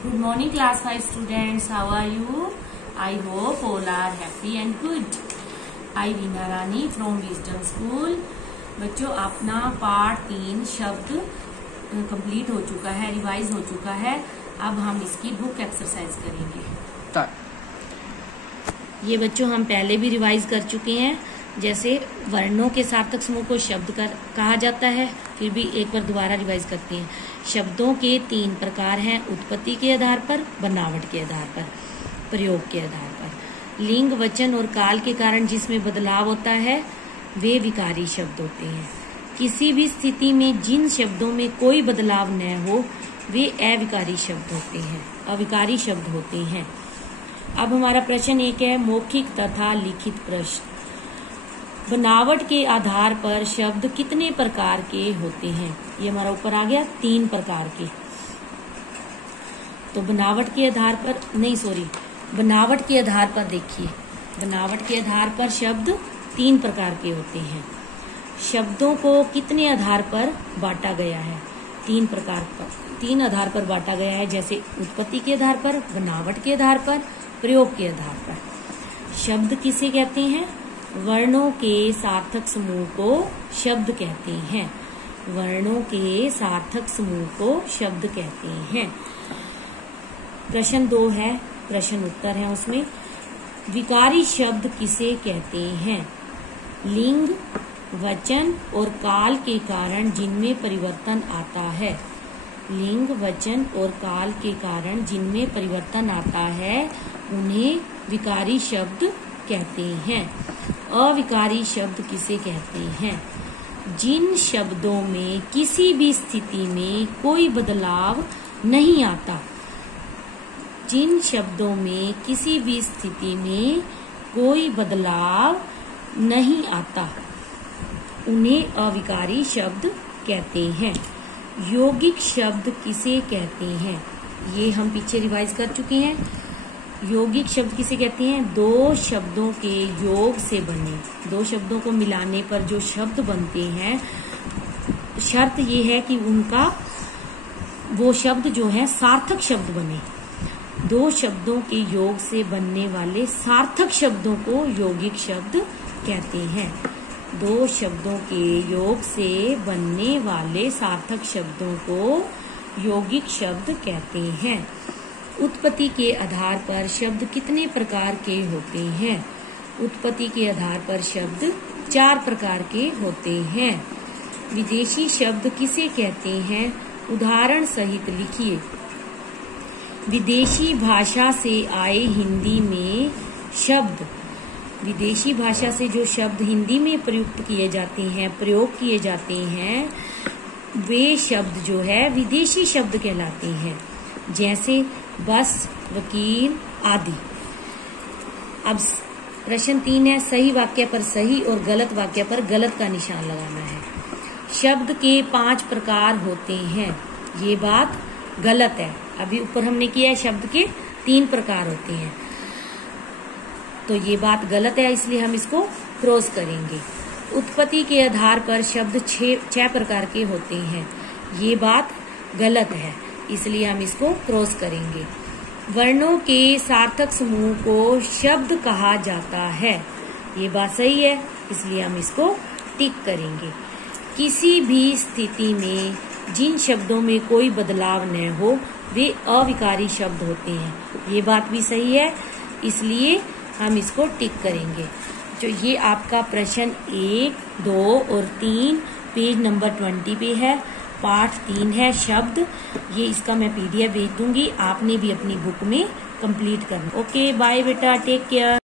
Good morning class 5 students. How are you? I hope all are happy and good. I Veena Rani from Wisdom School. बच्चों अपना part 3 शब्द complete हो चुका है, revise हो चुका है। अब हम इसकी बुक एक्सरसाइज करेंगे। ये बच्चों हम पहले भी रिवाइज कर चुके हैं। जैसे वर्णों के सार्थक समूह को शब्द कहा जाता है, फिर भी एक बार दोबारा रिवाइज करते हैं। शब्दों के 3 प्रकार हैं, उत्पत्ति के आधार पर, बनावट के आधार पर, प्रयोग के आधार पर। लिंग, वचन और काल के कारण जिसमें बदलाव होता है वे विकारी शब्द होते हैं। किसी भी स्थिति में जिन शब्दों में कोई बदलाव न हो वे अविकारी शब्द होते हैं, अविकारी शब्द होते हैं। अब हमारा प्रश्न एक है, मौखिक तथा लिखित प्रश्न। बनावट के आधार पर शब्द कितने प्रकार के होते हैं? ये हमारा ऊपर आ गया 3 प्रकार के। तो बनावट के आधार पर बनावट के आधार पर देखिए, बनावट के आधार पर शब्द 3 प्रकार के होते हैं। शब्दों को कितने आधार पर बांटा गया है? 3 प्रकार पर, 3 आधार पर बांटा गया है। जैसे उत्पत्ति के आधार पर, बनावट के आधार पर, प्रयोग के आधार पर। शब्द किसे कहते हैं? वर्णों के सार्थक समूह को शब्द कहते हैं। वर्णों के सार्थक समूह को शब्द कहते हैं। प्रश्न 2 है, प्रश्न उत्तर है उसमें। विकारी शब्द किसे कहते हैं? लिंग, वचन और काल के कारण जिनमें परिवर्तन आता है। लिंग, वचन और काल के कारण जिनमें परिवर्तन आता है उन्हें विकारी शब्द कहते हैं। अविकारी शब्द किसे कहते हैं? जिन शब्दों में किसी भी स्थिति में कोई बदलाव नहीं आता। जिन शब्दों में किसी भी स्थिति में कोई बदलाव नहीं आता उन्हें अविकारी शब्द कहते हैं। यौगिक शब्द किसे कहते हैं? ये हम पीछे रिवाइज कर चुके हैं। यौगिक शब्द किसे कहते हैं? 2 शब्दों के योग से बने, 2 शब्दों को मिलाने पर जो शब्द बनते हैं, शर्त ये है कि उनका वो शब्द जो है सार्थक शब्द बने। 2 शब्दों के योग से बनने वाले सार्थक शब्दों को यौगिक शब्द कहते हैं। 2 शब्दों के योग से बनने वाले सार्थक शब्दों को यौगिक शब्द कहते हैं। उत्पत्ति के आधार पर शब्द कितने प्रकार के होते हैं? उत्पत्ति के आधार पर शब्द 4 प्रकार के होते हैं। विदेशी शब्द किसे कहते हैं? उदाहरण सहित लिखिए। विदेशी भाषा से आए हिंदी में शब्द, विदेशी भाषा से जो शब्द हिंदी में प्रयुक्त किए जाते हैं, प्रयोग किए जाते हैं, वे शब्द जो है विदेशी शब्द कहलाते हैं। जैसे बस, वकील आदि। अब प्रश्न 3 है, सही वाक्य पर सही और गलत वाक्य पर गलत का निशान लगाना है। शब्द के 5 प्रकार होते हैं, ये बात गलत है। अभी ऊपर हमने किया है शब्द के 3 प्रकार होते हैं, तो ये बात गलत है, इसलिए हम इसको क्रॉस करेंगे। उत्पत्ति के आधार पर शब्द 6 प्रकार के होते हैं, ये बात गलत है, इसलिए हम इसको क्रॉस करेंगे। वर्णों के सार्थक समूह को शब्द कहा जाता है, ये बात सही है, इसलिए हम इसको टिक करेंगे। किसी भी स्थिति में जिन शब्दों में कोई बदलाव न हो वे अविकारी शब्द होते हैं, ये बात भी सही है, इसलिए हम इसको टिक करेंगे। जो ये आपका प्रश्न 1, 2 और 3 पेज नंबर 20 पे है। पार्ट 3 है शब्द। ये इसका मैं PDF भेज दूंगी, आपने भी अपनी बुक में कंप्लीट करना। ओके, बाय बेटा, टेक केयर।